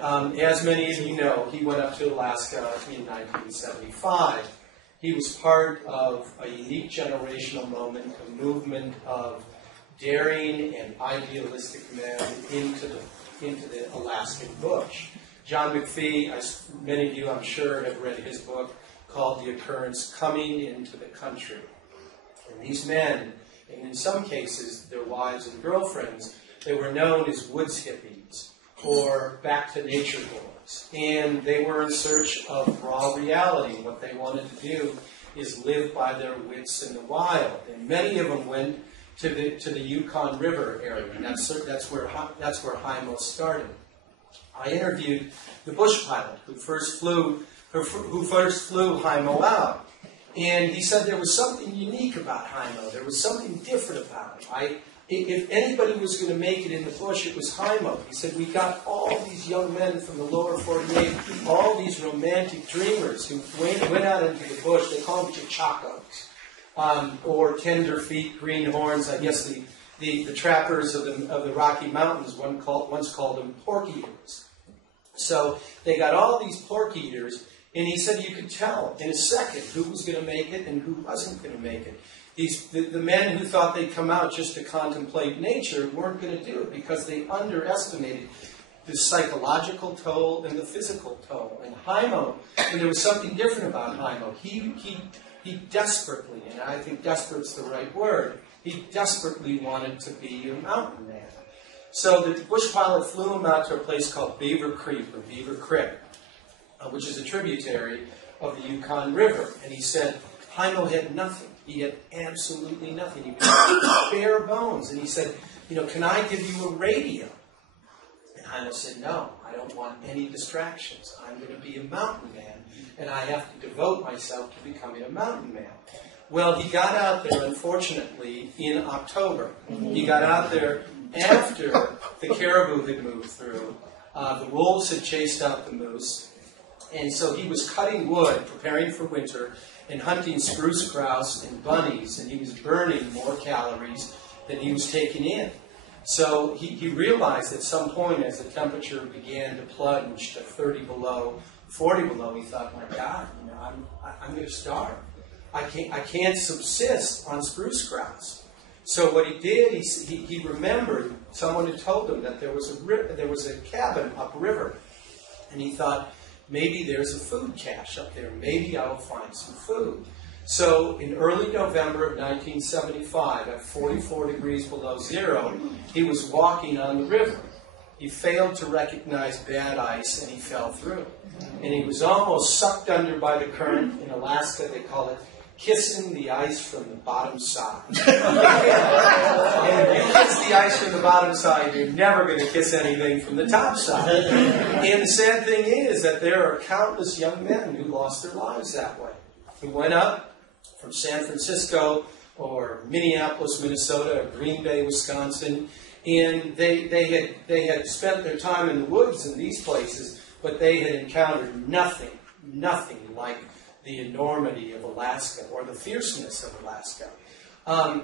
As many of you know, he went up to Alaska in 1975. He was part of a unique generational moment, a movement of daring and idealistic men into the Alaskan bush. John McPhee, many of you I'm sure have read his book called The Occurrence, Coming into the Country. And these men, and in some cases their wives and girlfriends, they were known as woods hippies or back to nature boys. And they were in search of raw reality. What they wanted to do is live by their wits in the wild. And many of them went to the Yukon River area, and that's where Heimo started. I interviewed the bush pilot who first flew Heimo out, and he said there was something unique about Heimo. There was something different about him. If anybody was going to make it in the bush, it was Heimo. He said, we got all these young men from the lower 48, all these romantic dreamers who went out into the bush. They call them chachacos, or tenderfeet greenhorns. I guess the trappers of the Rocky Mountains once called them pork eaters. So they got all these pork eaters, and he said you could tell in a second who was going to make it and who wasn't going to make it. The men who thought they'd come out just to contemplate nature weren't going to do it because they underestimated the psychological toll and the physical toll. And Heimo, and there was something different about Heimo. He desperately, and I think desperate's the right word, he desperately wanted to be a mountain man. So the bush pilot flew him out to a place called Beaver Creek, or Beaver Creek, which is a tributary of the Yukon River. And he said, Heimo had nothing. He had absolutely nothing. He was bare bones. And he said, can I give you a radio? And Heimo said, no, I don't want any distractions. I'm going to be a mountain man, and I have to devote myself to becoming a mountain man. Well, he got out there, unfortunately, in October. He got out there after the caribou had moved through. The wolves had chased out the moose. And so he was cutting wood, preparing for winter, and hunting spruce grouse and bunnies, and he was burning more calories than he was taking in. So he realized at some point, as the temperature began to plunge to 30 below, 40 below, he thought, my God, I'm going to starve. I can't subsist on spruce grouse. So what he did, he remembered someone had told him that there was a cabin upriver, and he thought, maybe there's a food cache up there. Maybe I'll find some food. So in early November of 1975, at 44 degrees below zero, he was walking on the river. He failed to recognize bad ice, and he fell through. And he was almost sucked under by the current. In Alaska, they call it kissing the ice from the bottom side. And if you kiss the ice from the bottom side, you're never going to kiss anything from the top side. And the sad thing is that there are countless young men who lost their lives that way, who went up from San Francisco or Minneapolis, Minnesota, or Green Bay, Wisconsin, and they had spent their time in the woods in these places, but they had encountered nothing like the enormity of Alaska or the fierceness of Alaska.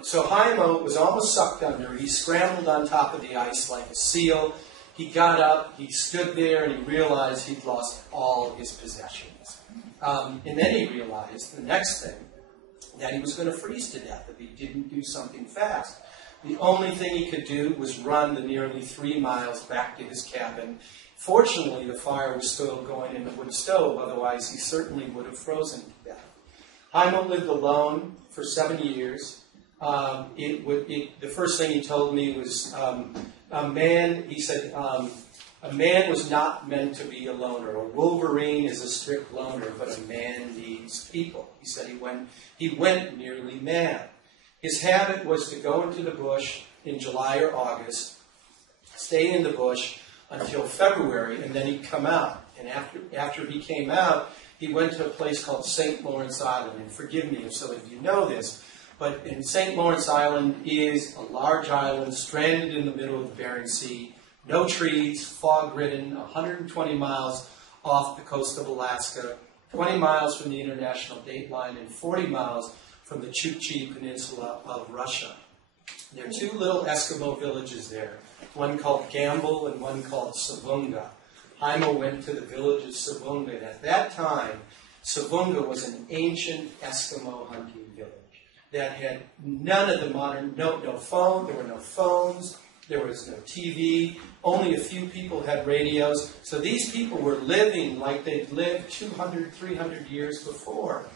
So Heimo was almost sucked under. He scrambled on top of the ice like a seal. He got up, he stood there, and he realized he'd lost all his possessions. And then he realized the next thing, that he was going to freeze to death if he didn't do something fast. The only thing he could do was run the nearly 3 miles back to his cabin. Fortunately, the fire was still going in the wood stove, otherwise he certainly would have frozen to death. Heimo lived alone for 7 years. The first thing he told me was, a man was not meant to be a loner. A wolverine is a strict loner, but a man needs people. He said he went nearly mad. His habit was to go into the bush in July or August, stay in the bush until February, and then he'd come out. And after he came out, he went to a place called St. Lawrence Island. And forgive me if some of you know this, but in St. Lawrence Island is a large island stranded in the middle of the Bering Sea, no trees, fog-ridden, 120 miles off the coast of Alaska, 20 miles from the international date line, and 40 miles from the Chukchi Peninsula of Russia. There are 2 little Eskimo villages there, one called Gamble and one called Savunga. Heimo went to the village of Savunga. And at that time, Savunga was an ancient Eskimo hunting village that had none of the modern, no phone, there were no phones, there was no TV, only a few people had radios. So these people were living like they'd lived 200, 300 years before.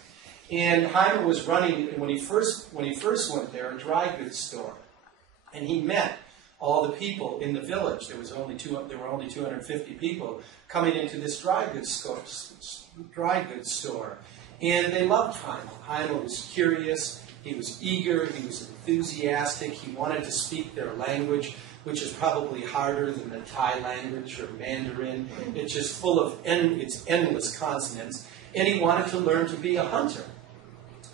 And Heimo was running, when he first went there, a dry goods store. And he met all the people in the village. There were only 250 people coming into this dry goods store. And they loved Heimo. Heimo was curious, he was eager, he was enthusiastic, he wanted to speak their language, which is probably harder than the Thai language or Mandarin. It's just full of it's endless consonants. And he wanted to learn to be a hunter.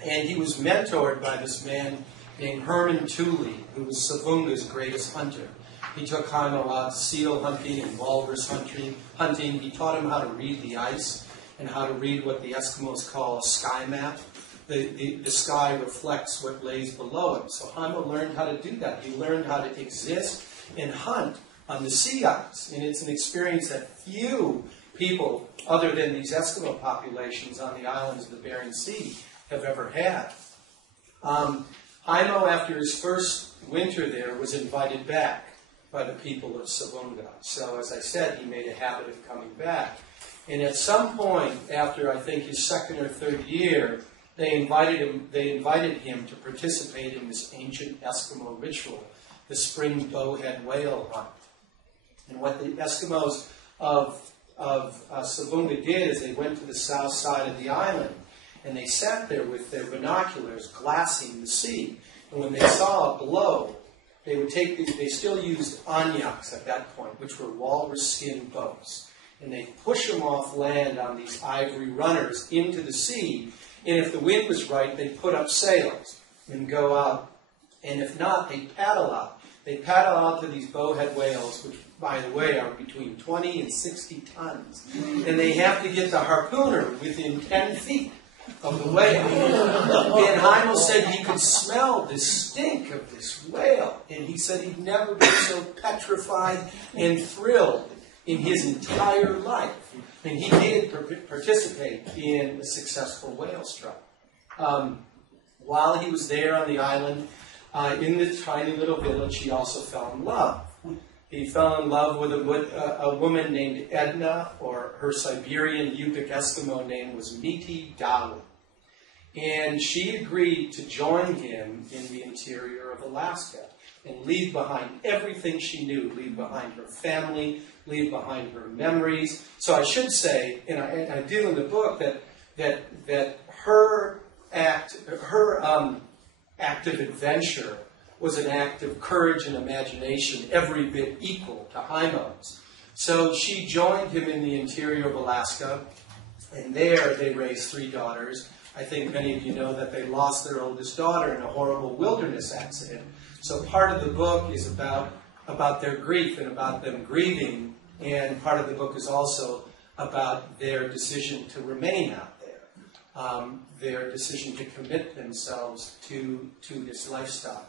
And he was mentored by this man named Herman Thule, who was Savunga's greatest hunter. He took Heimo out seal hunting and walrus hunting. He taught him how to read the ice and how to read what the Eskimos call a sky map. The sky reflects what lays below it. So Heimo learned how to do that. He learned how to exist and hunt on the sea ice. And it's an experience that few people, other than these Eskimo populations on the islands of the Bering Sea, have ever had. Heimo, after his first winter there, was invited back by the people of Savunga. So, as I said, he made a habit of coming back. And at some point, after I think his second or third year, they invited him to participate in this ancient Eskimo ritual, the spring bowhead whale hunt. And what the Eskimos of Savunga did is they went to the south side of the island, and they sat there with their binoculars glassing the sea. And when they saw a blow, they would they still used anyaks at that point, which were walrus skin boats. And they'd push them off land on these ivory runners into the sea. And if the wind was right, they'd put up sails and go out. And if not, they'd paddle out. They'd paddle out to these bowhead whales, which, by the way, are between 20 and 60 tons. And they have to get the harpooner within 10 feet of the whale. And Heimo said he could smell the stink of this whale. And he said he'd never been so petrified and thrilled in his entire life. And he did participate in a successful whale strike. While he was there on the island, in the tiny little village, he also fell in love. He fell in love with a woman named Edna, or her Siberian Yupik Eskimo name was Miti Dawu. And she agreed to join him in the interior of Alaska and leave behind everything she knew, leave behind her family, leave behind her memories. So I should say, and I do in the book, that her act of adventure was an act of courage and imagination, every bit equal to Heimo's. So she joined him in the interior of Alaska, and there they raised 3 daughters. I think many of you know that they lost their oldest daughter in a horrible wilderness accident. So part of the book is about their grief and about them grieving, and part of the book is also about their decision to remain out there, their decision to commit themselves to this lifestyle.